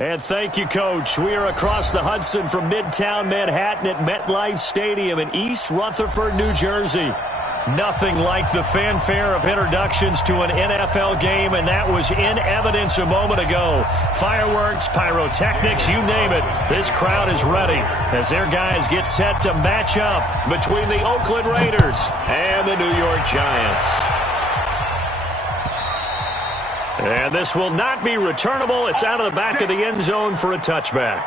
And thank you, Coach. We are across the Hudson from Midtown Manhattan at MetLife Stadium in East Rutherford, New Jersey. Nothing like the fanfare of introductions to an NFL game, and that was in evidence a moment ago. Fireworks, pyrotechnics, you name it. This crowd is ready as their guys get set to match up between the Oakland Raiders and the New York Giants. And this will not be returnable. It's out of the back of the end zone for a touchback.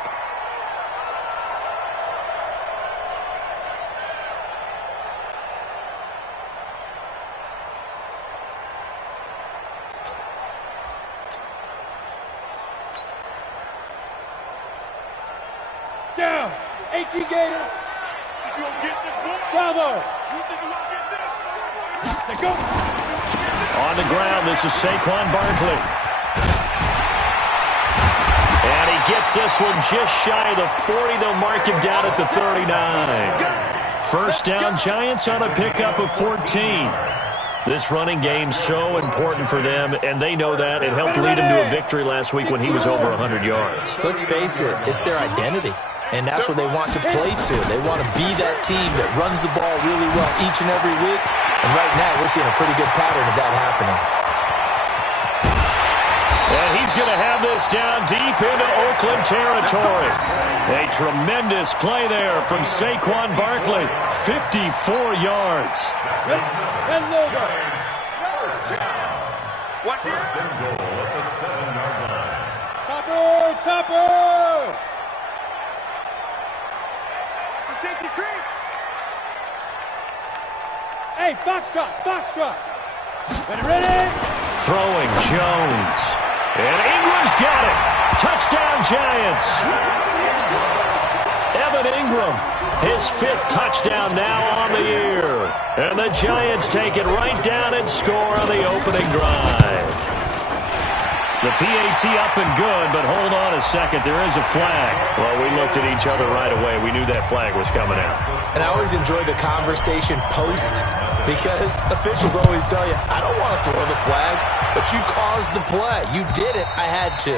Down. 18 Gators. Bravo. Go. On the ground, this is Saquon Barkley. And he gets this one just shy of the 40. They'll mark him down at the 39. First down, Giants on a pickup of 14. This running game's so important for them, and they know that. It helped lead him to a victory last week when he was over 100 yards. Let's face it, it's their identity. And that's what they want to play to. They want to be that team that runs the ball really well each and every week. And right now, we're seeing a pretty good pattern of that happening. And he's going to have this down deep into Oakland territory. A tremendous play there from Saquon Barkley. 54 yards. Watch this. First and goal at the 7-yard line. Topper! Safety creep. Hey, Foxtrot. Ready? Throwing Jones. And Ingram's got it. Touchdown, Giants. Evan Ingram, his 5th touchdown now on the year. And the Giants take it right down and score on the opening drive. The PAT up and good, but hold on a second. There is a flag. Well, we looked at each other right away. We knew that flag was coming out. And I always enjoy the conversation post because officials always tell you, I don't want to throw the flag, but you caused the play. You did it. I had to.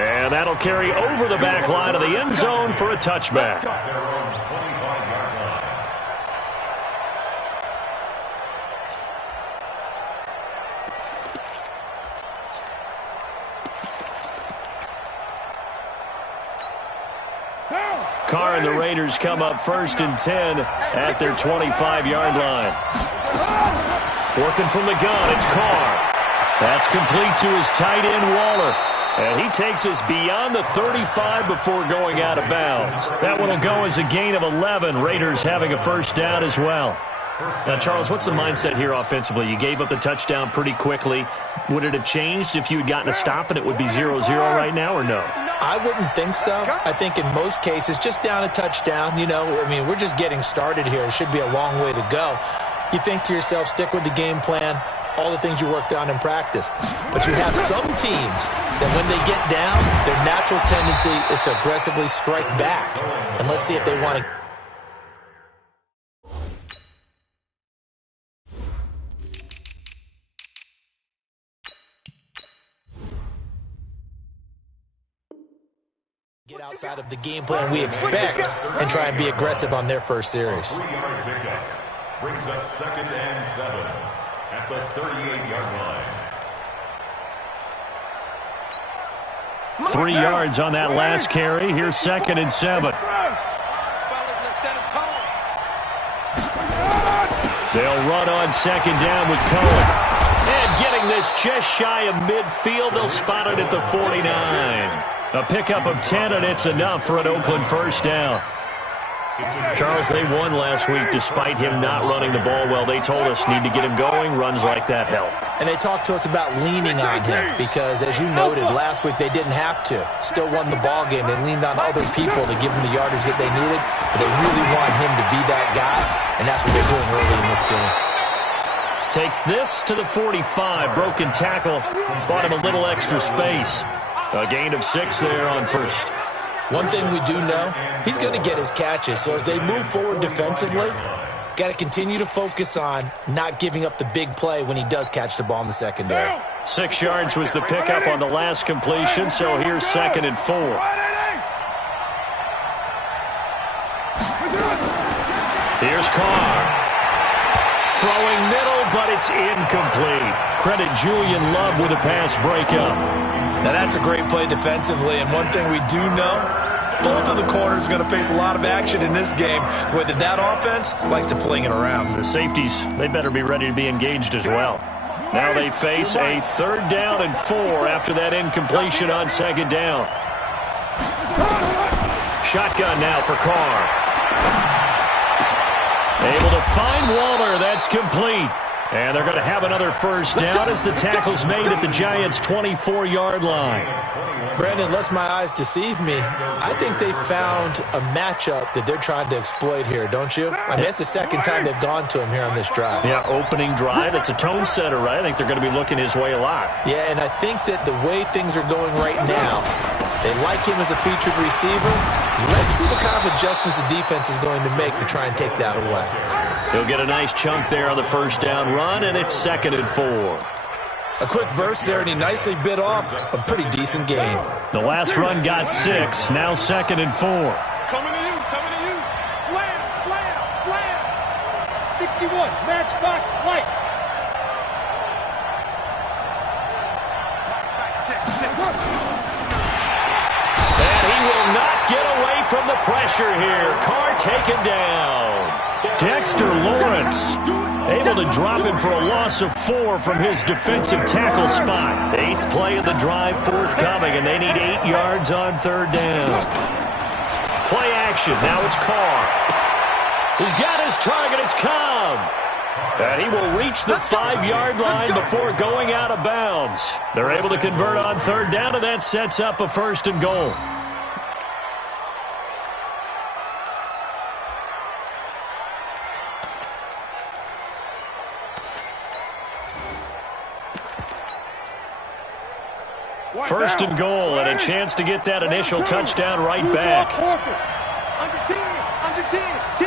And that'll carry over the back line of the end zone for a touchback. Carr and the Raiders come up 1st and 10 at their 25-yard line. Working from the gun, it's Carr. That's complete to his tight end, Waller. And he takes us beyond the 35 before going out of bounds. That one will go as a gain of 11. Raiders having a first down as well. Now, Charles, what's the mindset here offensively? You gave up the touchdown pretty quickly. Would it have changed if you had gotten a stop and it would be 0-0 right now, or no? I wouldn't think so. I think in most cases, just down a touchdown, we're just getting started here. It should be a long way to go. You think to yourself, stick with the game plan, all the things you worked on in practice. But you have some teams that when they get down, their natural tendency is to aggressively strike back. And let's see if they want to. Get outside of the game plan we expect and try and be aggressive on their first series. Brings up 2nd and 7 at the 38-yard line. 3 yards on that last carry. Here's 2nd and 7. They'll run on 2nd down with Cohen. And getting this just shy of midfield, they'll spot it at the 49. A pickup of 10, and it's enough for an Oakland first down. Charles, they won last week despite him not running the ball well. They told us need to get him going. Runs like that help. And they talked to us about leaning on him because, as you noted, last week they didn't have to. Still won the ball game. They leaned on other people to give them the yardage that they needed, but they really want him to be that guy, and that's what they're doing early in this game. Takes this to the 45. Broken tackle. Bought him a little extra space. A gain of 6 there on first. One thing we do know, he's going to get his catches. So as they move forward defensively, Got to continue to focus on not giving up the big play when he does catch the ball in the secondary. 6 yards was the pickup on the last completion, so here's 2nd and 4. Here's Carr. Throwing middle, but it's incomplete. Credit Julian Love with a pass breakup. Now that's a great play defensively, and one thing we do know, both of the corners are going to face a lot of action in this game. The way that offense likes to fling it around. The safeties, they better be ready to be engaged as well. Now they face a 3rd down and 4 after that incompletion on 2nd down. Shotgun now for Carr. Able to find Waller. That's complete. And they're going to have another 1st down as the tackle's made at the Giants' 24-yard line. Brandon, lest my eyes deceive me, I think they found a matchup that they're trying to exploit here, don't you? I mean, it's the 2nd time they've gone to him here on this drive. Yeah, opening drive. It's a tone setter, right? I think they're going to be looking his way a lot. Yeah, and I think that the way things are going right now, they like him as a featured receiver. Let's see what kind of adjustments the defense is going to make to try and take that away. He'll get a nice chunk there on the 1st down run, and it's 2nd and 4. A quick burst there, and he nicely bit off a pretty decent gain. The last run got 6. Now 2nd and 4. Coming to you, coming to you. Slam, slam, slam. 61, matchbox lights. And he will not get away from the pressure here. Carr taken down. Dexter Lawrence able to drop him for a loss of 4 from his defensive tackle spot. 8th play of the drive forthcoming, and they need 8 yards on 3rd down. Play action. Now it's Carr. He's got his target. It's Cobb. And he will reach the 5-yard line before going out of bounds. They're able to convert on 3rd down, and that sets up a 1st and goal. First and goal, and a chance to get that initial touchdown right back. Under 10, under 10, 10.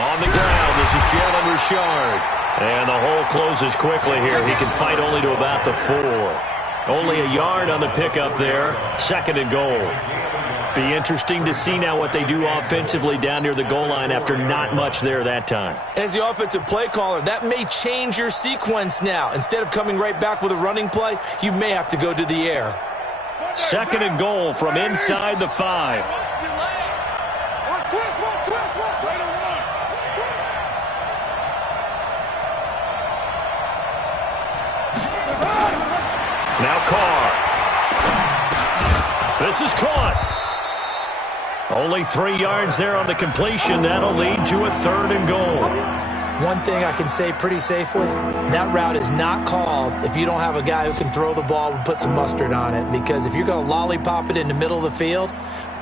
On the ground, this is Jalen Richard. And the hole closes quickly here. He can fight only to about the 4. Only a yard on the pickup there. 2nd and goal. Be interesting to see now what they do offensively down near the goal line after not much there that time. As the offensive play caller, that may change your sequence now. Instead of coming right back with a running play, you may have to go to the air. 2nd and goal from inside the 5. Now Carr. This is caught. Only 3 yards there on the completion. That'll lead to a 3rd and goal. One thing I can say pretty safely, that route is not called if you don't have a guy who can throw the ball and put some mustard on it. Because if you're going to lollipop it in the middle of the field,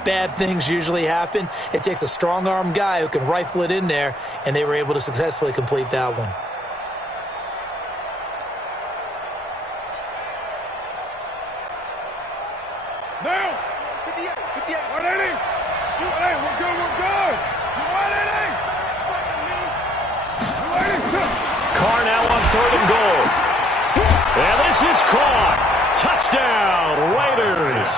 bad things usually happen. It takes a strong-arm guy who can rifle it in there, and they were able to successfully complete that one. Now, 58, 58, 180. Hey, we're good, we're good. 180. Carr now on 3rd and goal. And this is caught. Touchdown, Raiders.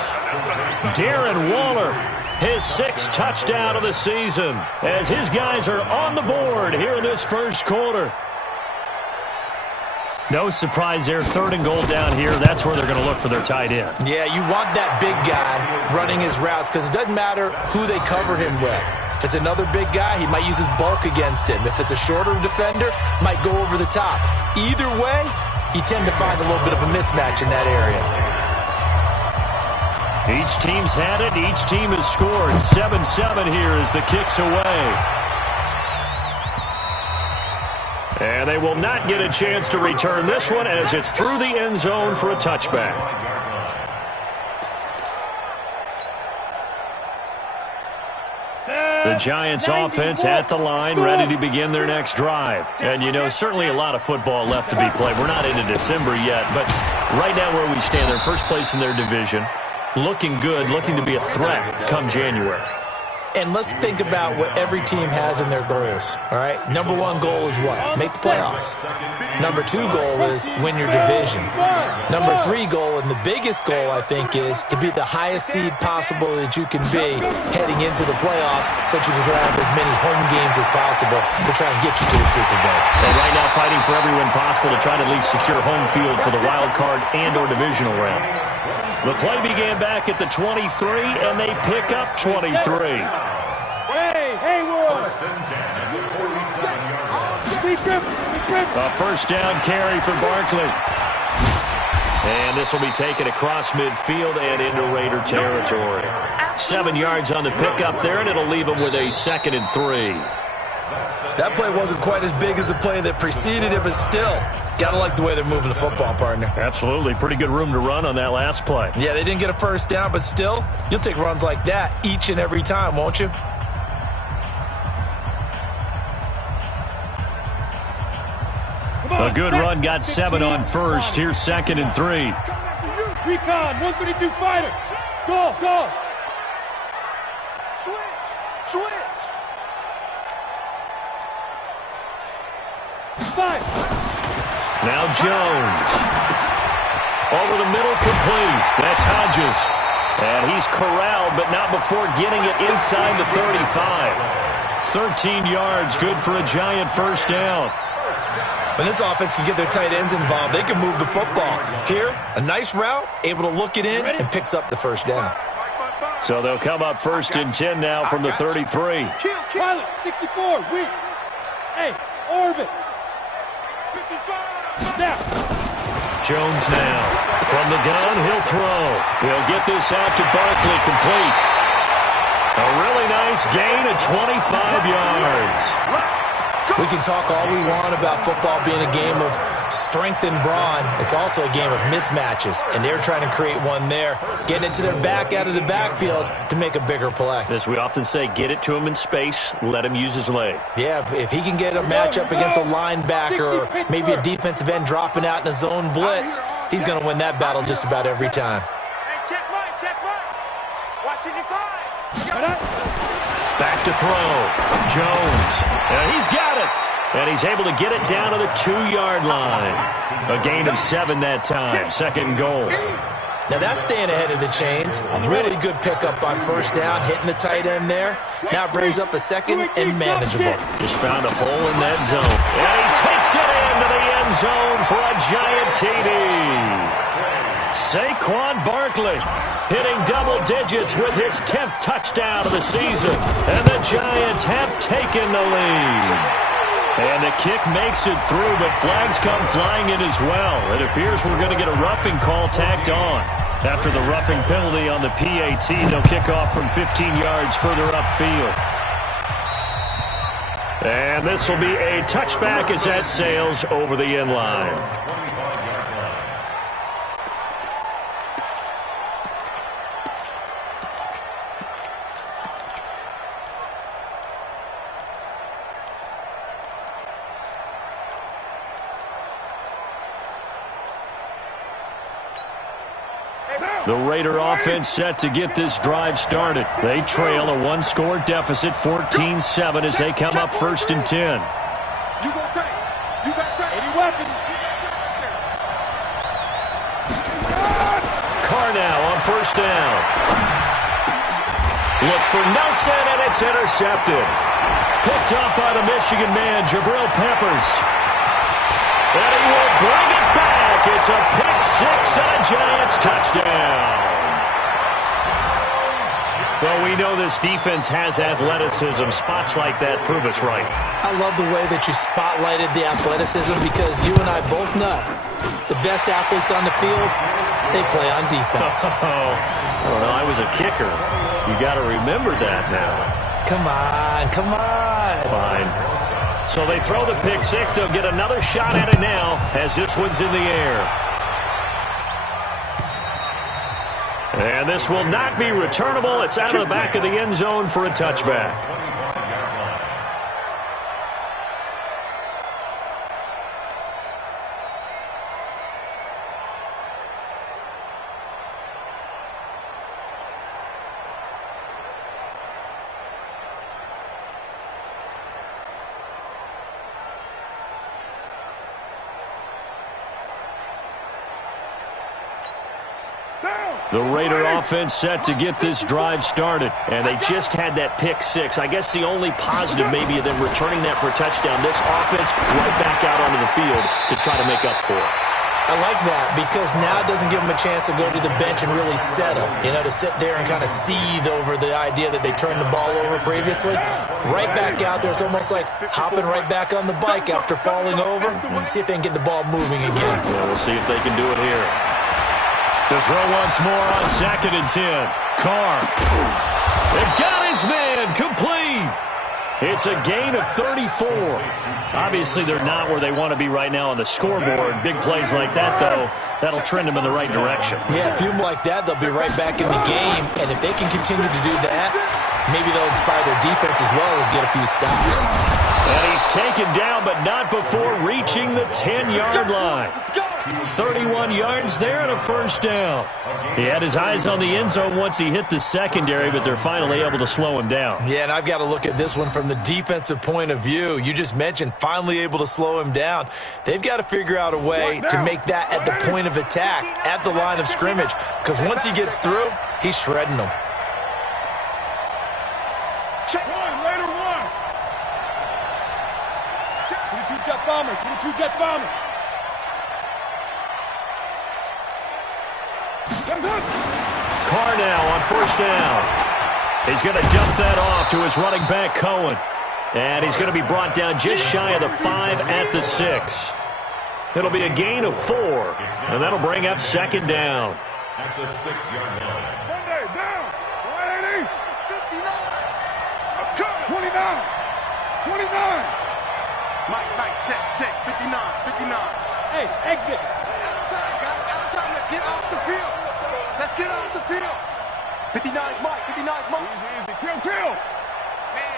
Darren Waller, his 6th touchdown of the season, as his guys are on the board here in this 1st quarter. No surprise there, 3rd and goal down here. That's where they're going to look for their tight end. Yeah, you want that big guy running his routes because it doesn't matter who they cover him with. If it's another big guy, he might use his bulk against him. If it's a shorter defender, might go over the top. Either way, you tend to find a little bit of a mismatch in that area. Each team's had it. Each team has scored. 7-7 here as the kick's away. And they will not get a chance to return this one as it's through the end zone for a touchback. The Giants offense at the line, ready to begin their next drive. And, you know, certainly a lot of football left to be played. We're not into December yet, but right now where we stand, they're first place in their division. Looking good, looking to be a threat come January. And let's think about what every team has in their goals, all right? Number one goal is what? Make the playoffs. Number two goal is win your division. Number three goal, and the biggest goal, I think, is to be the highest seed possible that you can be heading into the playoffs so that you can grab as many home games as possible to try and get you to the Super Bowl. And right now fighting for every win possible to try to at least secure home field for the wild card and or divisional round. The play began back at the 23, and they pick up 23. Hey, Haywood! A first down carry for Barkley. And this will be taken across midfield and into Raider territory. 7 yards on the pickup there, and it'll leave them with a 2nd and 3. That play wasn't quite as big as the play that preceded it, but still, gotta like the way they're moving the football, partner. Absolutely. Pretty good room to run on that last play. Yeah, they didn't get a first down, but still, you'll take runs like that each and every time, won't you? A good run, got 7 on first. Here's 2nd and 3. Recon, 132 fighter. Go. Switch. 5. Now Jones. Over the middle, complete. That's Hodges. And he's corralled, but not before getting it inside the 35. 13 yards, good for a giant first down. When this offense can get their tight ends involved, they can move the football. Here, a nice route, able to look it in, and picks up the first down. So they'll come up 1st and 10 now from the 33. Pilot, 64, weak. Hey, orbit. Snap. Jones now. From the gun, he'll throw. He'll get this out to Barkley, complete. A really nice gain of 25 yards. We can talk all we want about football being a game of strength and brawn. It's also a game of mismatches, and they're trying to create one there, getting it to their back out of the backfield to make a bigger play. As we often say, get it to him in space, let him use his leg. Yeah, if he can get a matchup against a linebacker or maybe a defensive end dropping out in a zone blitz, he's going to win that battle just about every time. Hey, check right. Watching your guys. Back to throw. Jones. And he's got it. And he's able to get it down to the 2-yard line. A gain of 7 that time. 2nd and goal. Now that's staying ahead of the chains. Really good pickup on first down, hitting the tight end there. Now it brings up a 2nd and manageable. Just found a hole in that zone. And he takes it into the end zone for a giant TD. Saquon Barkley hitting double digits with his 10th touchdown of the season. And the Giants have taken the lead. And the kick makes it through, but flags come flying in as well. It appears we're going to get a roughing call tacked on. After the roughing penalty on the PAT, they'll kick off from 15 yards further upfield. And this will be a touchback as that sails over the end line. The Raider offense set to get this drive started. They trail a 1-score deficit, 14-7, as they come up 1st and 10. You gonna take. You got take. Any weapons. Carr now on first down. Looks for Nelson, and it's intercepted. Picked up by the Michigan man, Jabril Peppers. And he will bring it back. It's a pick 6 and a Giants touchdown. Well, we know this defense has athleticism. Spots like that prove us right. I love the way that you spotlighted the athleticism because you and I both know the best athletes on the field, they play on defense. Oh, well, I was a kicker. You got to remember that now. Come on. Fine. So they throw the pick 6. They'll get another shot at it now as this one's in the air. And this will not be returnable. It's out of the back of the end zone for a touchback. The Raider offense set to get this drive started. And they just had that pick six. I guess the only positive maybe of them returning that for a touchdown. This offense right back out onto the field to try to make up for it. I like that because now it doesn't give them a chance to go to the bench and really settle, to sit there and kind of seethe over the idea that they turned the ball over previously. Right back out there. It's almost like hopping right back on the bike after falling over and see if they can get the ball moving again. Yeah, we'll see if they can do it here. To throw once more on 2nd and 10. Carr. They got his man complete. It's a gain of 34. Obviously, they're not where they want to be right now on the scoreboard. Big plays like that, though, that'll trend them in the right direction. Yeah, a few like that, they'll be right back in the game. And if they can continue to do that, maybe they'll inspire their defense as well and get a few stops. And he's taken down, but not before reaching the 10-yard line. 31 yards there and a first down. He had his eyes on the end zone once he hit the secondary, but they're finally able to slow him down. Yeah, and I've got to look at this one from the defensive point of view. You just mentioned finally able to slow him down. They've got to figure out a way to make that at the point of attack, at the line of scrimmage, because once he gets through, he's shredding them. Check one, Raider one. 22 jet bomber, 22 jet bomber. Carr now on first down. He's going to dump that off to his running back, Cohen. And he's going to be brought down just shy of the 5 at the 6. It'll be a gain of 4, and that'll bring up 2nd down. At the 6-yard line. Monday, down. 180. 59. I'm coming. 29. 29. Mike, check. 59. Hey, exit. Out of time. Let's get off the field. 59, Mike. Easy. Kill. Man,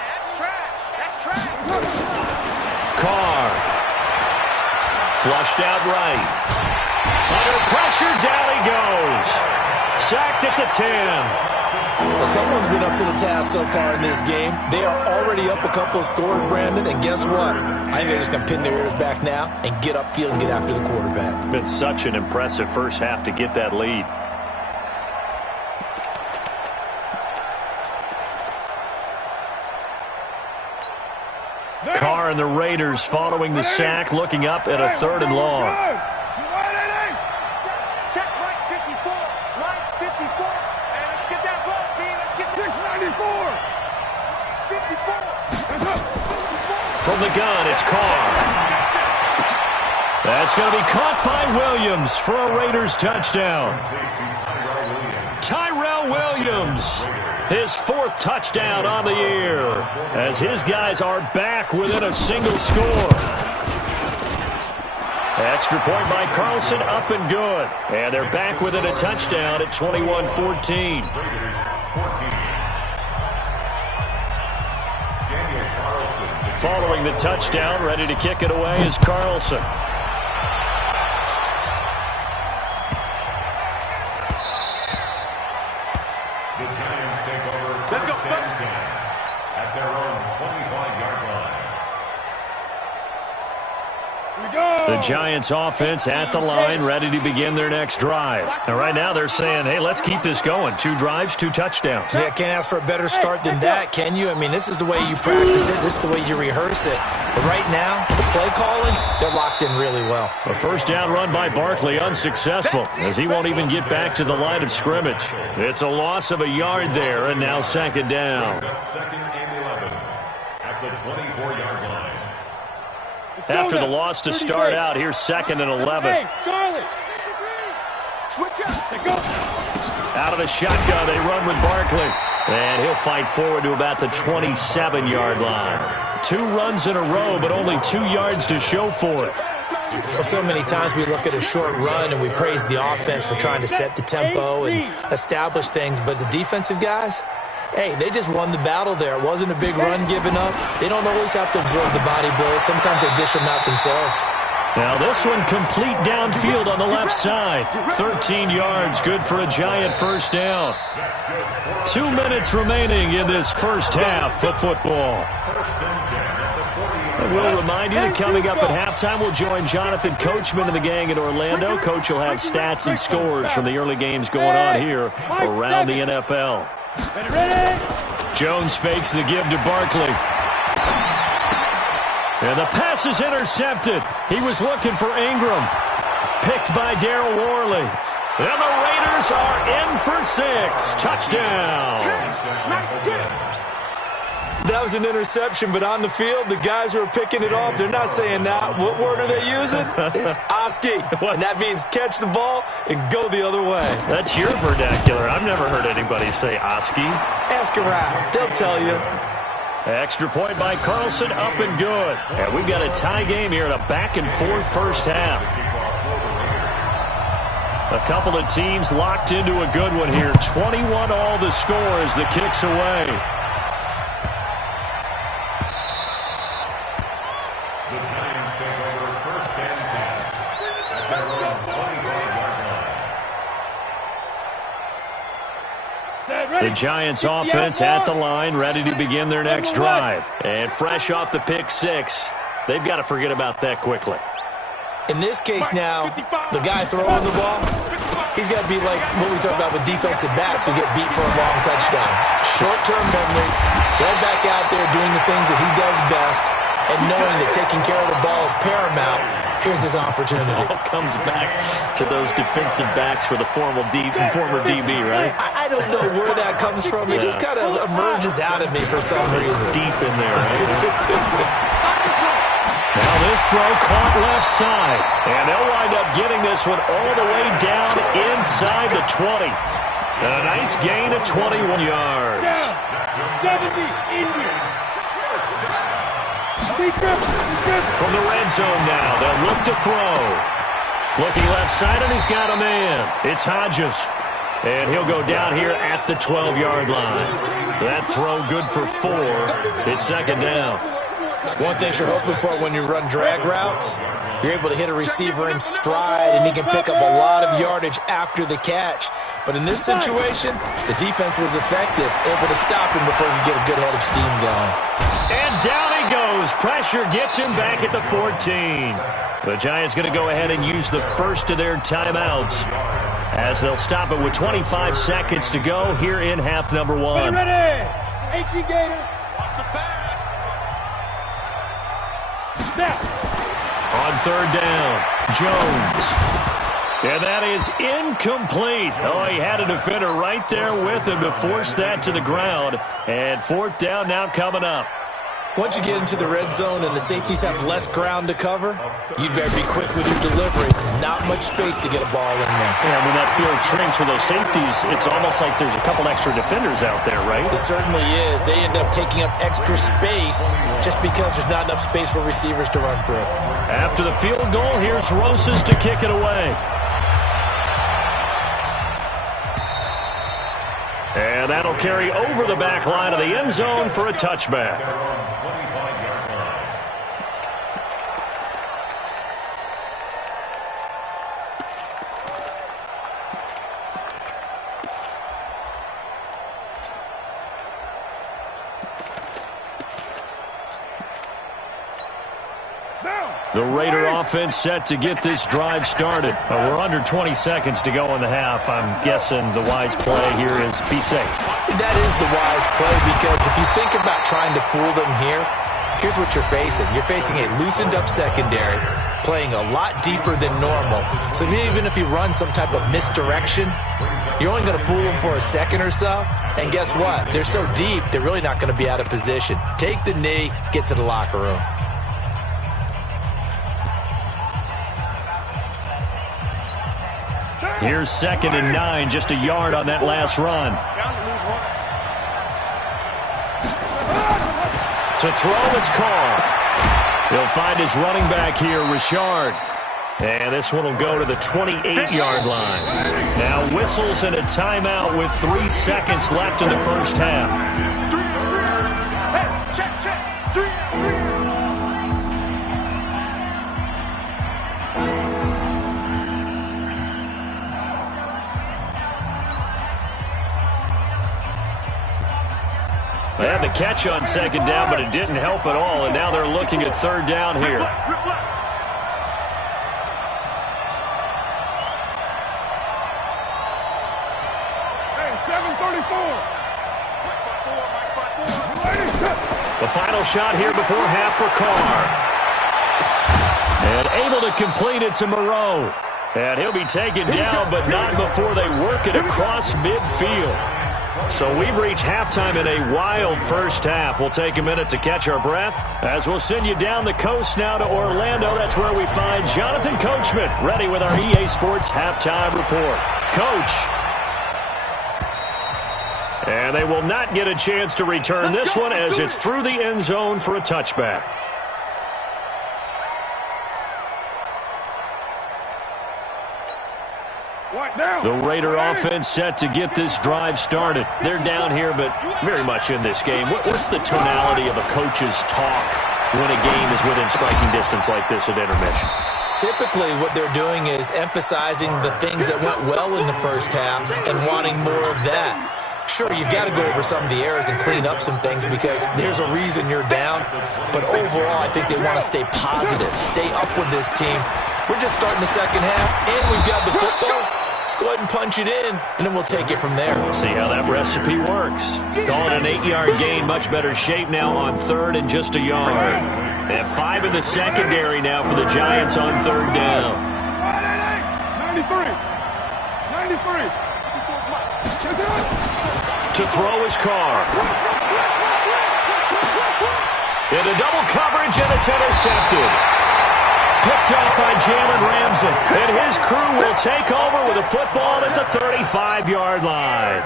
that's trash. Carr. Flushed out right. Under pressure, down he goes. Sacked at the 10. Well, someone's been up to the task so far in this game. They are already up a couple of scores, Brandon, and guess what? I think they're just going to pin their ears back now and get upfield and get after the quarterback. Been such an impressive first half to get that lead. Carr and the Raiders following the sack, looking up at a 3rd and long. Check right 54. Right 54. And let's get that ball, team. Let's get 694. 54. From the gun, it's Carr. That's going to be caught by Williams for a Raiders touchdown. Tyrell Williams. His 4th touchdown on the year as his guys are back within a single score. Extra point by Carlson, up and good. And they're back within a touchdown at 21-14. Following the touchdown, ready to kick it away is Carlson. At their own 25-yard line. The Giants offense at the line, ready to begin their next drive. And right now they're saying, hey, let's keep this going. 2 drives, 2 touchdowns. Yeah, can't ask for a better start than that, can you? I mean, this is the way you practice it. This is the way you rehearse it. But right now, the play calling, they're locked in really well. A first down run by Barkley, unsuccessful, as he won't even get back to the line of scrimmage. It's a loss of a yard there, and now 2nd down. 2nd and 11 at the 24-yard line. After the loss to start out, here's 2nd and 11. Hey, Charlie. Switch up. Go. Out of the shotgun, they run with Barkley. And he'll fight forward to about the 27-yard line. 2 runs in a row, but only 2 yards to show for it. Well, so many times we look at a short run and we praise the offense for trying to set the tempo and establish things, but the defensive guys, hey, they just won the battle there. It wasn't a big run given up. They don't always have to absorb the body blows. Sometimes they dish them out themselves. Now this one complete downfield on the left side. 13 yards, good for a Giant first down. 2 minutes remaining in this first half of football. First and 10 at the 48. And we'll remind you that coming up at halftime, we'll join Jonathan Coachman and the gang in Orlando. Coach will have stats and scores from the early games going on here around the NFL. Jones fakes the give to Barkley. And the pass is intercepted. He was looking for Ingram. Picked by Darryl Worley. And the Raiders are in for 6. Touchdown. That was an interception, but on the field, the guys who are picking it off, they're not saying that. What word are they using? It's Oski. And that means catch the ball and go the other way. That's your vernacular. I've never heard anybody say Oski. Ask around. They'll tell you. Extra point by Carlson, up and good. And we've got a tie game here in a back-and-forth first half. A couple of teams locked into a good one here. 21 all the score as the kick's away. The Giants take over first and 10 at their own 25-yard line. The Giants offense at the line, ready to begin their next drive. And fresh off the pick six, they've got to forget about that quickly. In this case now, the guy throwing the ball, he's got to be like what we talk about with defensive backs who get beat for a long touchdown. Short-term memory, right back out there doing the things that he does best, and knowing that taking care of the ball is paramount. Here's his opportunity. It all comes back to those defensive backs for the former DB, right? I don't know where that comes from. It just kind of emerges out of me for some reason. Deep in there, right? Now this throw caught left side. And they'll wind up getting this one all the way down inside the 20. And a nice gain of 21 yards. 70 Indians. From the red zone now, they'll look to throw. Looking left side, and he's got a man. It's Hodges. And he'll go down here at the 12-yard line. That throw good for 4. It's second down. One thing you're hoping for when you run drag routes, you're able to hit a receiver in stride, and he can pick up a lot of yardage after the catch. But in this situation, the defense was effective, able to stop him before he could get a good head of steam going. And down he goes. Pressure gets him back at the 14. The Giants going to go ahead and use the first of their timeouts as they'll stop it with 25 seconds to go here in half number 1. Ready. 18 Gator. Watch the pass. Snap. On third down, Jones. And that is incomplete. Oh, he had a defender right there with him to force that to the ground. And fourth down now coming up. Once you get into the red zone and the safeties have less ground to cover, you'd better be quick with your delivery. Not much space to get a ball in there. Yeah, when that field shrinks for those safeties, it's almost like there's a couple extra defenders out there, right? It certainly is. They end up taking up extra space just because there's not enough space for receivers to run through. After the field goal, here's Rosas to kick it away. And that'll carry over the back line of the end zone for a touchback. The Raider offense set to get this drive started. We're under 20 seconds to go in the half. I'm guessing the wise play here is be safe. That is the wise play, because if you think about trying to fool them here, here's what you're facing. You're facing a loosened up secondary, playing a lot deeper than normal. So even if you run some type of misdirection, you're only going to fool them for a second or so. And guess what? They're so deep, they're really not going to be out of position. Take the knee, get to the locker room. Here's 2nd and 9, just a yard on that last run. To throw, it's called. He'll find his running back here, Richard. And this one will go to the 28-yard line. Now whistles and a timeout with 3 seconds left in the first half. They had the catch on second down, but it didn't help at all, and now they're looking at third down here. The final shot here before half for Carr. And able to complete it to Moreau. And he'll be taken down, but not before they work it across midfield. So we've reached halftime in a wild first half. We'll take a minute to catch our breath as we'll send you down the coast now to Orlando. That's where we find Jonathan Coachman ready with our EA Sports halftime report. Coach. And they will not get a chance to return this one as it's through the end zone for a touchback. The Raider offense set to get this drive started. They're down here, but very much in this game. What's the tonality of a coach's talk when a game is within striking distance like this at intermission? Typically, what they're doing is emphasizing the things that went well in the first half and wanting more of that. Sure, you've got to go over some of the errors and clean up some things because there's a reason you're down. But overall, I think they want to stay positive, stay up with this team. We're just starting the second half, and we've got the football. Let's go ahead and punch it in, and then we'll take it from there. We'll see how that recipe works. Call it an 8-yard gain, much better shape now on third and just a yard. They have 5 in the secondary now for the Giants on third down. 93. To throw his Carr. Into double coverage, and it's intercepted. Picked up by Jalen Ramsey. And his crew will take over with a football at the 35-yard line.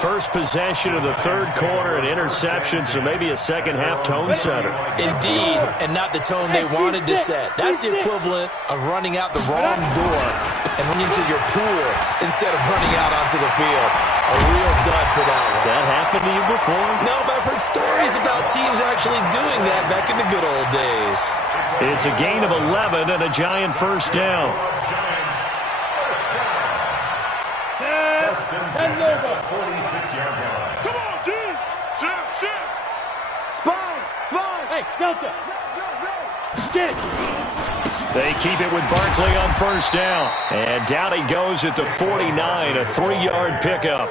First possession of the third quarter, an interception, so maybe a second-half tone setter. Indeed, and not the tone they wanted to set. That's the equivalent of running out the wrong door and running into your pool instead of running out onto the field. A real dud for that one. Has that happened to you before? No, but I've heard stories about teams actually doing that back in the good old days. It's a gain of 11 and a Giant first down. Come on, D! Shit! Spines! Hey, Delta! Get it! They keep it with Barkley on first down. And down he goes at the 49, a 3-yard pickup.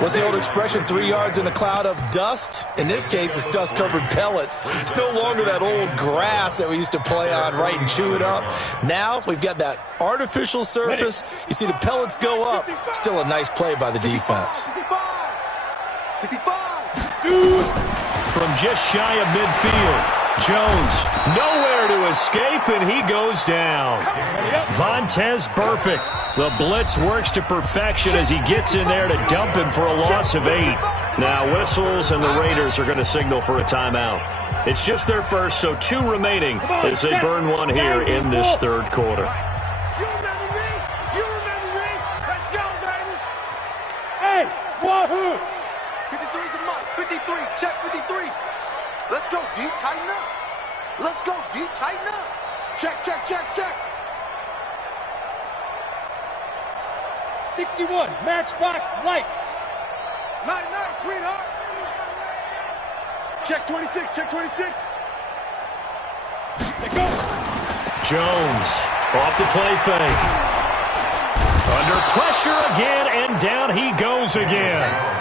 What's the old expression, 3 yards in a cloud of dust? In this case, it's dust-covered pellets. It's no longer that old grass that we used to play on, right, and chew it up. Now, we've got that artificial surface. You see the pellets go up. Still a nice play by the defense. 65! From just shy of midfield. Jones, nowhere to escape, and he goes down. Vontaze Burfict. The blitz works to perfection as he gets in there to dump him for a loss of 8. Now whistles, and the Raiders are going to signal for a timeout. It's just their first, so 2 remaining as they burn one here in this third quarter. You remember me? Let's go, baby! Hey, wahoo! 53's the must. 53, check 53. Let's go, D, tighten up. Let's go, D, tighten up. Check. 61, matchbox lights. Nice, sweetheart. Check 26. Let go. Jones off the play fake. Under pressure again, and down he goes again.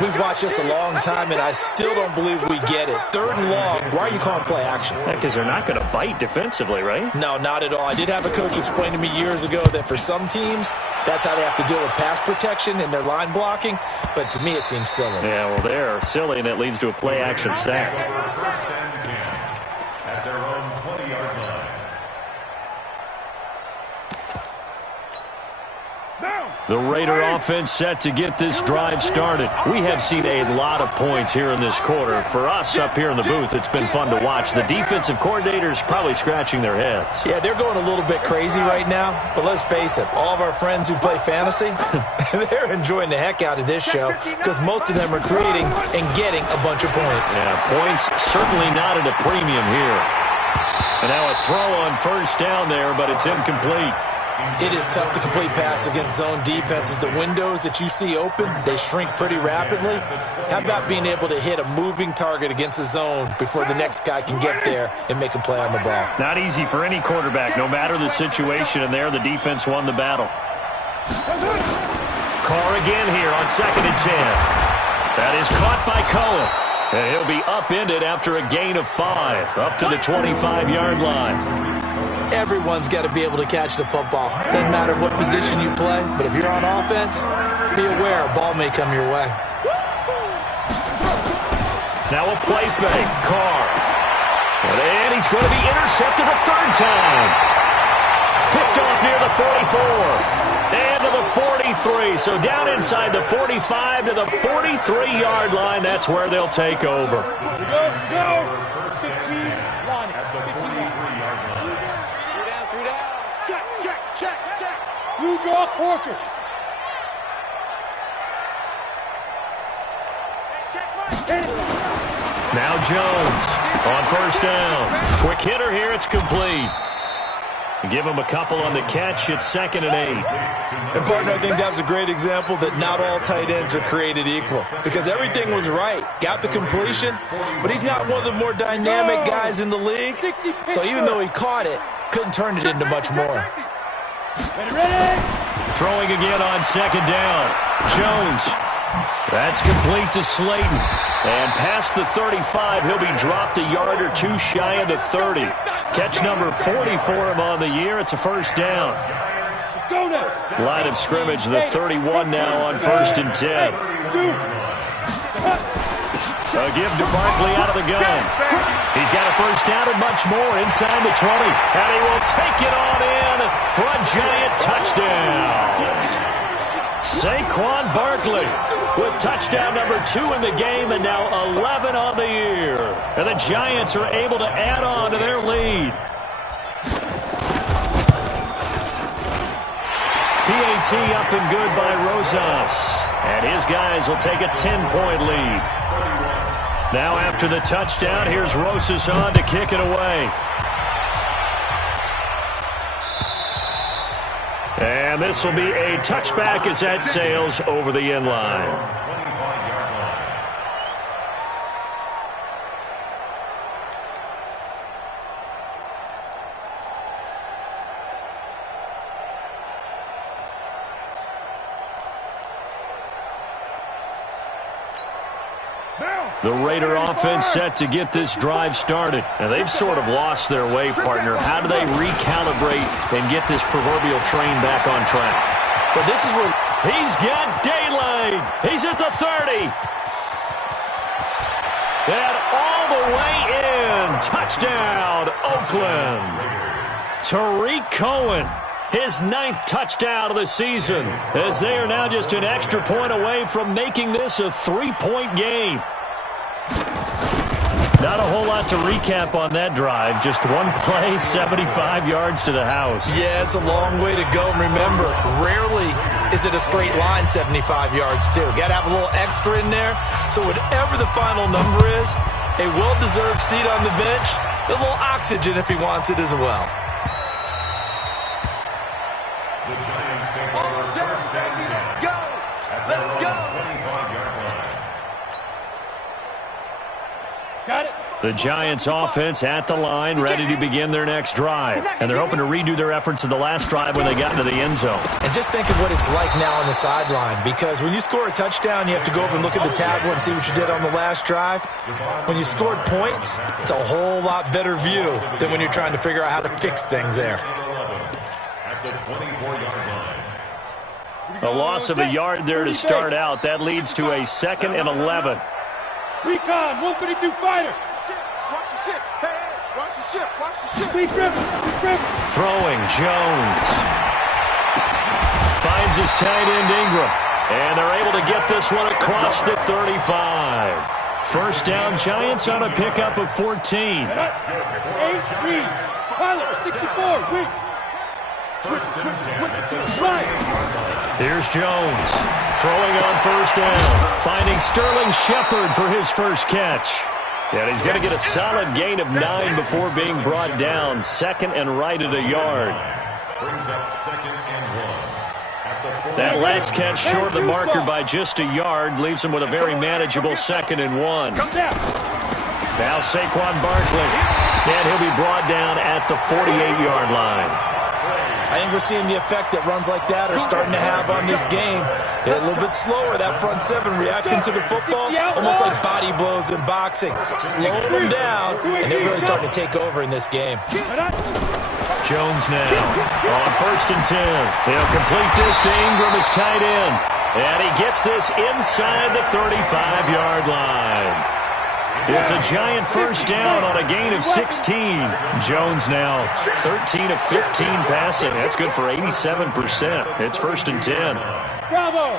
We've watched this a long time, and I still don't believe we get it. 3rd and long. Why are you calling play action? Because they're not going to bite defensively, right? No, not at all. I did have a coach explain to me years ago that for some teams, that's how they have to deal with pass protection and their line blocking. But to me, it seems silly. Yeah, well, they're silly, and it leads to a play action sack. At their own 20-yard line. The Raider offense set to get this drive started. We have seen a lot of points here in this quarter. For us up here in the booth, it's been fun to watch. The defensive coordinators probably scratching their heads. Yeah, they're going a little bit crazy right now. But let's face it, all of our friends who play fantasy, they're enjoying the heck out of this show because most of them are creating and getting a bunch of points. Yeah, points certainly not at a premium here. And now a throw on first down there, but it's incomplete. It is tough to complete passes against zone defenses. The windows that you see open, they shrink pretty rapidly. How about being able to hit a moving target against a zone before the next guy can get there and make a play on the ball? Not easy for any quarterback, no matter the situation, and there the defense won the battle. Carr again here on 2nd and 10. That is caught by Cohen. And he'll be upended after a gain of 5, up to the 25-yard line. Everyone's got to be able to catch the football. Doesn't matter what position you play, but if you're on offense, be aware a ball may come your way. Now a play fake. Carr. And he's going to be intercepted a third time. Picked off near the 44. And to the 43. So down inside the 45 to the 43-yard line. That's where they'll take over. Let's go. 15 line. 15 line. Three down. Check. You draw Corker. Now Jones on 1st down. Quick hitter here. It's complete. Give him a couple on the catch. It's 2nd and 8. And, partner, I think that was a great example that not all tight ends are created equal because everything was right. Got the completion, but he's not one of the more dynamic guys in the league. So even though he caught it, couldn't turn it into much more. Ready. Throwing again on 2nd down. Jones. That's complete to Slayton. And past the 35, he'll be dropped a yard or two shy of the 30. Catch number 40 for him on the year. It's a 1st down. Line of scrimmage, the 31 now on 1st and 10. A give to Barkley out of the gun. He's got a 1st down and much more inside the 20. And he will take it on in for a Giant touchdown. Saquon Barkley with touchdown number 2 in the game and now 11 on the year. And the Giants are able to add on to their lead. PAT up and good by Rosas. And his guys will take a 10-point lead. Now after the touchdown, here's Rosas on to kick it away. And this will be a touchback as that sails over the end line. The Raider offense set to get this drive started. And they've sort of lost their way, partner. How do they recalibrate and get this proverbial train back on track? But this is where he's got daylight. He's at the 30. And all the way in. Touchdown, Oakland. Tariq Cohen. His 9th touchdown of the season. As they are now just an extra point away from making this a 3-point game. Not a whole lot to recap on that drive. Just one play, 75 yards to the house. Yeah, it's a long way to go. Remember, rarely is it a straight line 75 yards, too. Got to have a little extra in there. So whatever the final number is, a well-deserved seat on the bench, a little oxygen if he wants it as well. The Giants take over 1st and 10 at their own 25-yard line. Got it. The Giants offense at the line, ready to begin their next drive. And they're hoping to redo their efforts in the last drive when they got into the end zone. And just think of what it's like now on the sideline, because when you score a touchdown, you have to go over and look at the tablet and see what you did on the last drive. When you scored points, it's a whole lot better view than when you're trying to figure out how to fix things there. At the 24-yard line. A loss of a yard there to start out. That leads to a 2nd and 11. Recon, 152 fighter. Watch the ship. Hey, watch the ship. Watch the ship. Lee Griffin. Throwing, Jones. Finds his tight end, Ingram. And they're able to get this one across the 35. 1st down, Giants on a pickup of 14. 8 reads. Pilot, 64. Wait. Switch. Right. Here's Jones. Throwing on 1st down. Finding Sterling Shepard for his first catch. And he's going to get a solid gain of 9 before being brought down. 2nd and right at a yard. Brings up 2nd and 1. That last catch short of the marker by just a yard leaves him with a very manageable 2nd and 1. Now Saquon Barkley, and he'll be brought down at the 48-yard line. I think we're seeing the effect that runs like that are starting to have on this game. They're a little bit slower, that front seven, reacting to the football, almost like body blows in boxing. Slowing them down, and they're really starting to take over in this game. Jones now on 1st and 10. He'll complete this to Ingram, his tight end. And he gets this inside the 35-yard line. It's a giant first down on a gain of 16. Jones now 13 of 15 passing. That's good for 87%. It's 1st and 10. Bravo.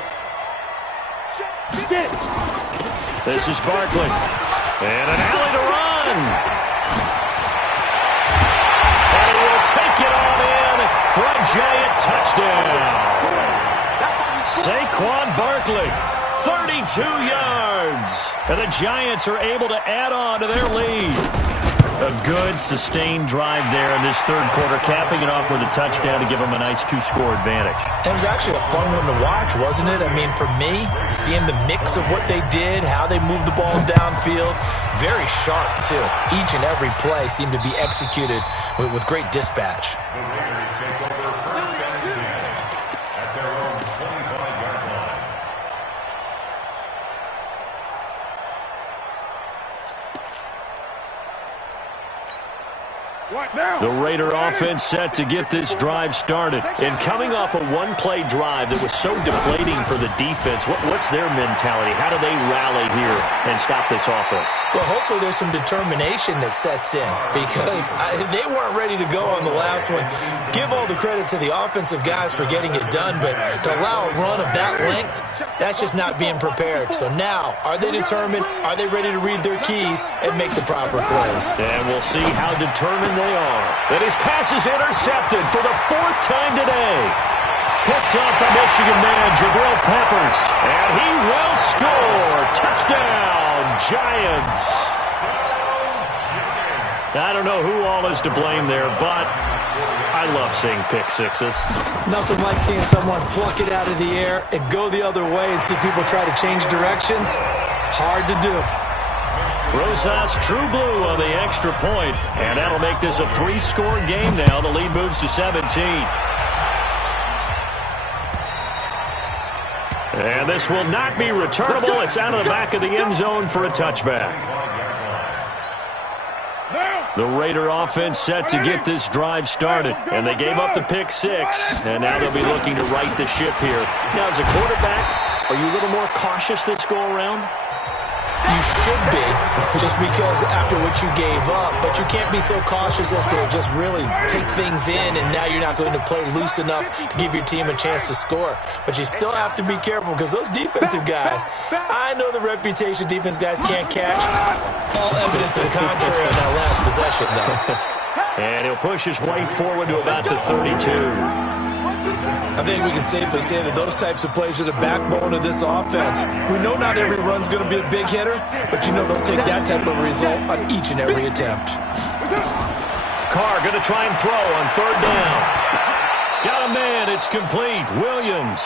This is Barkley. And an alley to run. And he will take it on in for a giant touchdown. Saquon Barkley, 32 yards. And the Giants are able to add on to their lead. A good, sustained drive there in this third quarter, capping it off with a touchdown to give them a nice 2-score advantage. It was actually a fun one to watch, wasn't it? I mean, for me, seeing the mix of what they did, how they moved the ball downfield, very sharp, too. Each and every play seemed to be executed with great dispatch. The Raiders take over 1st and 10 at their own 25-yard line. What now? The Raider offense set to get this drive started. And coming off a one-play drive that was so deflating for the defense, what's their mentality? How do they rally here and stop this offense? Well, hopefully there's some determination that sets in because they weren't ready to go on the last one. Give all the credit to the offensive guys for getting it done, but to allow a run of that length, that's just not being prepared. So now, are they determined? Are they ready to read their keys and make the proper plays? And we'll see how determined they are. And his pass is intercepted for the 4th time today. Picked up by Michigan man Jabril Peppers. And he will score. Touchdown, Giants. I don't know who all is to blame there, but I love seeing pick sixes. Nothing like seeing someone pluck it out of the air and go the other way and see people try to change directions. Hard to do. Rosas true blue on the extra point, and that'll make this a 3-score game now. The lead moves to 17. And this will not be returnable. It's out of the back of the end zone for a touchback. The Raider offense set to get this drive started, and they gave up the pick 6, and now they'll be looking to right the ship here. Now, as a quarterback, are you a little more cautious this go around? You should be, just because after what you gave up, but you can't be so cautious as to just really take things in, and now you're not going to play loose enough to give your team a chance to score. But you still have to be careful because those defensive guys, I know the reputation defense guys can't catch. All evidence to the contrary on that last possession, though. And he'll push his way forward to about the 32. I think we can safely say that those types of plays are the backbone of this offense. We know not every run's going to be a big hitter, but you know they'll take that type of result on each and every attempt. Carr going to try and throw on 3rd down. Got a man. It's complete. Williams.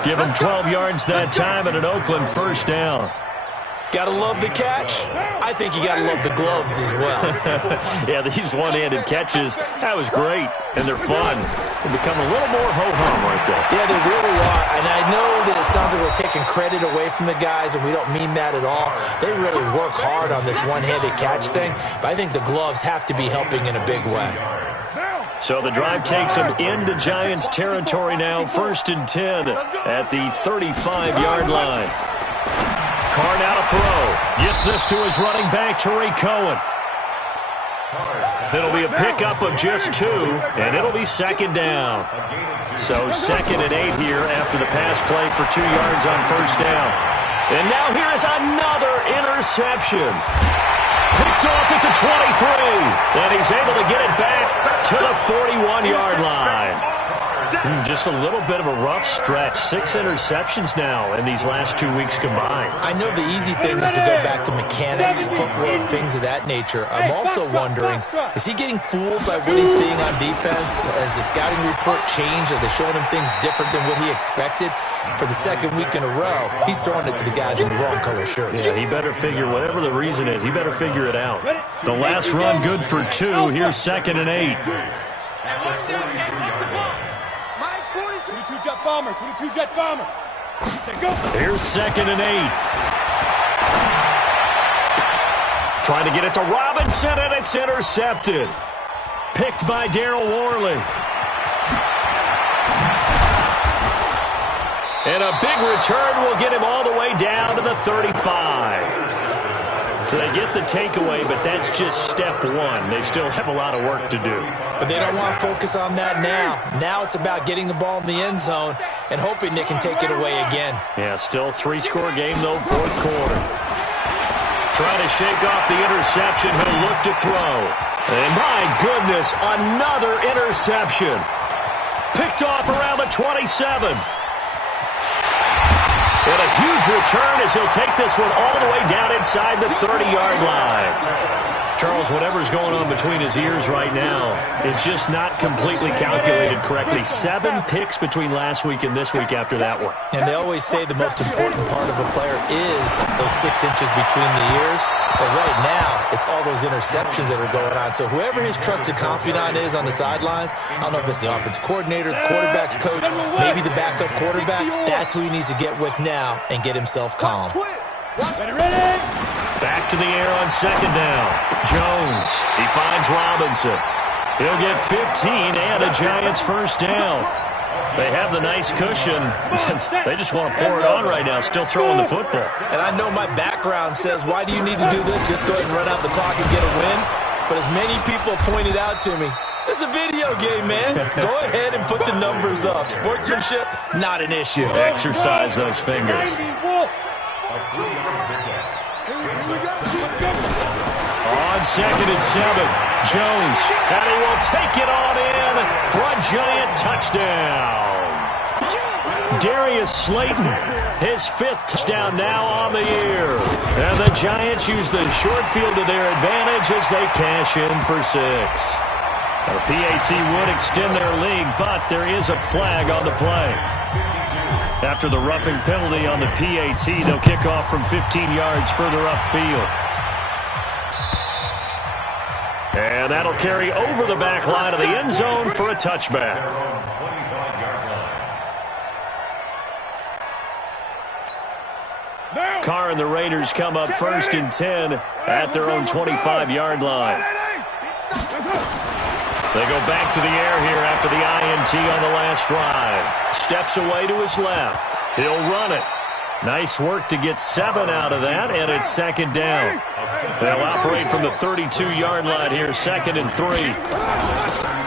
Give him 12 yards that time and an Oakland 1st down. Gotta love the catch. I think you gotta love the gloves as well. Yeah, these one-handed catches, that was great, and they're fun. They become a little more ho-hum, aren't they? Yeah, they really are, and I know that it sounds like we're taking credit away from the guys, and we don't mean that at all. They really work hard on this one-handed catch thing, but I think the gloves have to be helping in a big way. So the drive takes them into Giants territory now, 1st and 10 at the 35-yard line. Carr now to throw. Gets this to his running back, Tariq Cohen. It'll be a pickup of just 2, and it'll be 2nd down. So 2nd and 8 here after the pass play for 2 yards on 1st down. And now here is another interception. Picked off at the 23, and he's able to get it back to the 41-yard line. Just a little bit of a rough stretch. 6 interceptions now in these last 2 weeks combined. I know the easy thing is to go back to mechanics, footwork, things of that nature. I'm also wondering, is he getting fooled by what he's seeing on defense? Has the scouting report changed? Are they showing him things different than what he expected? For the second week in a row, he's throwing it to the guys in the wrong color shirts. Yeah, he better figure, whatever the reason is, he better figure it out. The last run good for 2. Here's 2nd and 8. 22 jet bomber, 22 jet bomber. Here's 2nd and 8. Trying to get it to Robinson, and it's intercepted. Picked by Darryl Worley. And a big return will get him all the way down to the 35. So they get the takeaway, but that's just step 1. They still have a lot of work to do. But they don't want to focus on that now. Now it's about getting the ball in the end zone and hoping they can take it away again. Yeah, still 3-score game, though, 4th quarter. Trying to shake off the interception. He'll look to throw. And my goodness, another interception. Picked off around the 27. And a huge return as he'll take this one all the way down inside the 30-yard line. Charles, whatever's going on between his ears right now, it's just not completely calculated correctly. 7 picks between last week and this week after that one. And they always say the most important part of a player is those 6 inches between the ears. But right now, it's all those interceptions that are going on. So whoever his trusted confidant is on the sidelines, I don't know if it's the offense coordinator, the quarterback's coach, maybe the backup quarterback, that's who he needs to get with now and get himself calm. Ready? Back to the air on 2nd down. Jones, he finds Robinson. He'll get 15 and a Giants first down. They have the nice cushion. They just want to pour it on right now, still throwing the football. And I know my background says, why do you need to do this? Just go ahead and run out the clock and get a win. But as many people pointed out to me, this is a video game, man. Go ahead and put the numbers up. Sportsmanship, not an issue. Exercise those fingers. On 2nd and 7, Jones, and he will take it on in for a Giant touchdown. Darius Slayton, his 5th touchdown now on the year. And the Giants use the short field to their advantage as they cash in for 6. The PAT would extend their lead, but there is a flag on the play. After the roughing penalty on the PAT, they'll kick off from 15 yards further upfield. And that'll carry over the back line of the end zone for a touchback. Carr and the Raiders come up 1st and 10 at their own 25-yard line. They go back to the air here after the INT on the last drive. Steps away to his left. He'll run it. Nice work to get 7 out of that, and it's 2nd down. They'll operate from the 32-yard line here, 2nd and 3.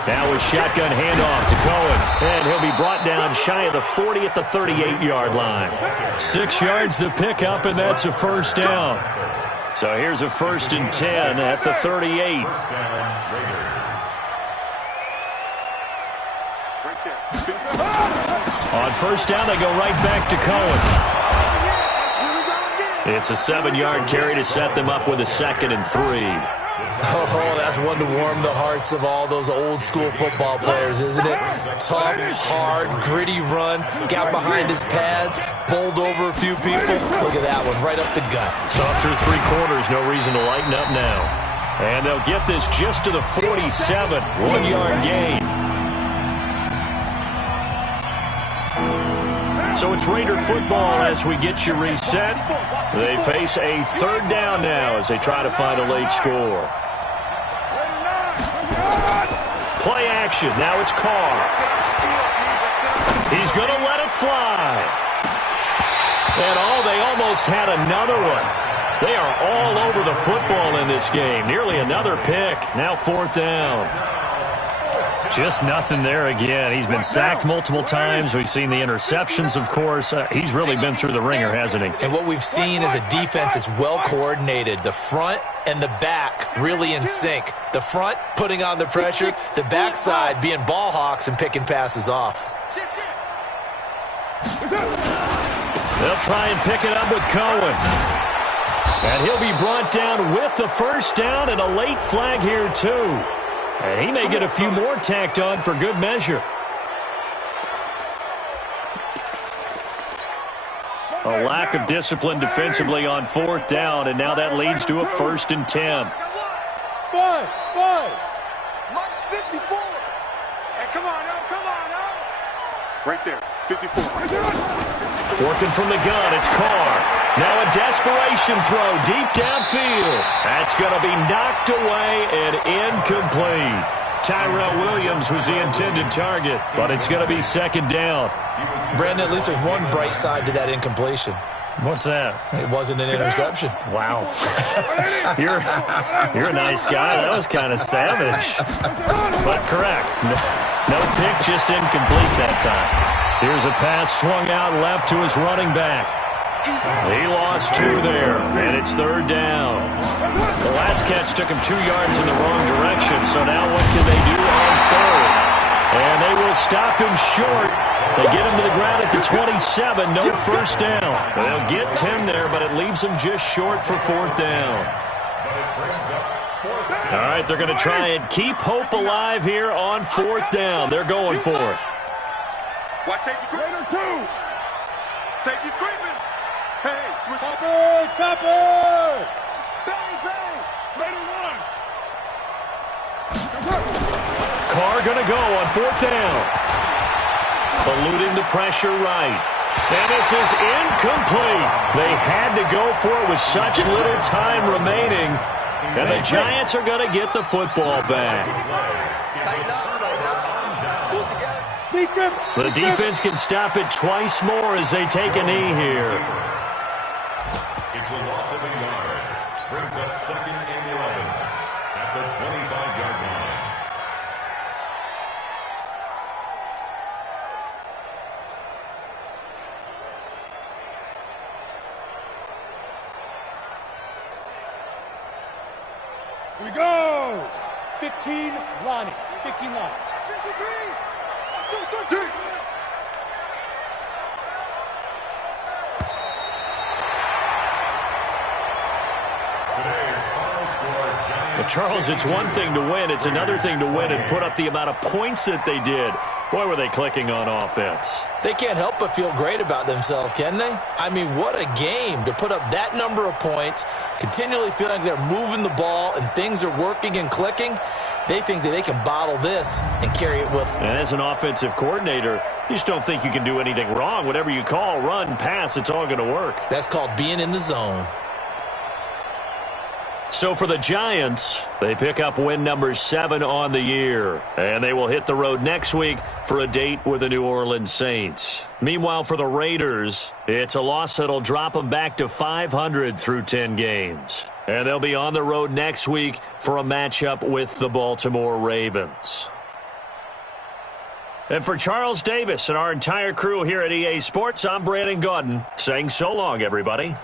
Now a shotgun handoff to Cohen, and he'll be brought down shy of the 40 at the 38-yard line. 6 yards the pickup, and that's a first down. So here's a 1st and 10 at the 38. On 1st down, they go right back to Cohen. It's a 7-yard carry to set them up with a 2nd and 3. Oh, that's one to warm the hearts of all those old-school football players, isn't it? Tough, hard, gritty run, got behind his pads, bowled over a few people. Look at that one, right up the gut. So up through 3 quarters, no reason to lighten up now. And they'll get this just to the 47, 1-yard gain. So it's Raider football as we get you reset. They face a 3rd down now as they try to find a late score. Play action. Now it's Carr. He's going to let it fly. And they almost had another one. They are all over the football in this game. Nearly another pick. Now 4th down. Just nothing there again. He's been sacked multiple times. We've seen the interceptions, of course. He's really been through the ringer, hasn't he? And what we've seen is a defense that's well coordinated. The front and the back really in sync. The front putting on the pressure, the backside being ball hawks and picking passes off. They'll try and pick it up with Cohen. And he'll be brought down with the first down and a late flag here too. And he may get a few more tacked on for good measure. A lack of discipline defensively on fourth down, and now that leads to a 1st and 10. Five. Mike, 54. Hey, come on now. Right there, 54. Working from the gun, it's Carr. Now a desperation throw deep downfield. That's going to be knocked away and incomplete. Tyrell Williams was the intended target, but it's going to be 2nd down. Brandon, at least there's one bright side to that incompletion. What's that? It wasn't an interception. Wow. You're a nice guy. That was kind of savage. But correct. No pick, just incomplete that time. Here's a pass swung out left to his running back. He lost 2 there, and it's 3rd down. The last catch took him 2 yards in the wrong direction, so now what can they do on 3rd? And they will stop him short. They get him to the ground at the 27, no first down. They'll get 10 there, but it leaves him just short for 4th down. All right, they're going to try and keep hope alive here on 4th down. They're going for it. Watch safety creeping. 2. Safety's creeping. Hey, switch. Chopper. Bang. Raider 1. Carr going to go on 4th down. Eluding the pressure right. And this is incomplete. They had to go for it with such little time remaining. And the Giants are going to get the football back. The defense can stop it twice more as they take a knee here. It's a loss of a yard. Brings up 2nd and 11 at the 25-yard line. Here we go. 15, Lonnie. 15 Lonnie. 53. Well, Charles, it's one thing to win. It's another thing to win and put up the amount of points that they did. Boy, were they clicking on offense. They can't help but feel great about themselves, can they? I mean, what a game to put up that number of points, continually feeling like they're moving the ball and things are working and clicking. They think that they can bottle this and carry it with them. And as an offensive coordinator, you just don't think you can do anything wrong. Whatever you call, run, pass, it's all going to work. That's called being in the zone. So for the Giants, they pick up win number 7 on the year. And they will hit the road next week for a date with the New Orleans Saints. Meanwhile, for the Raiders, it's a loss that'll drop them back to 500 through 10 games. And they'll be on the road next week for a matchup with the Baltimore Ravens. And for Charles Davis and our entire crew here at EA Sports, I'm Brandon Gaudin saying so long, everybody.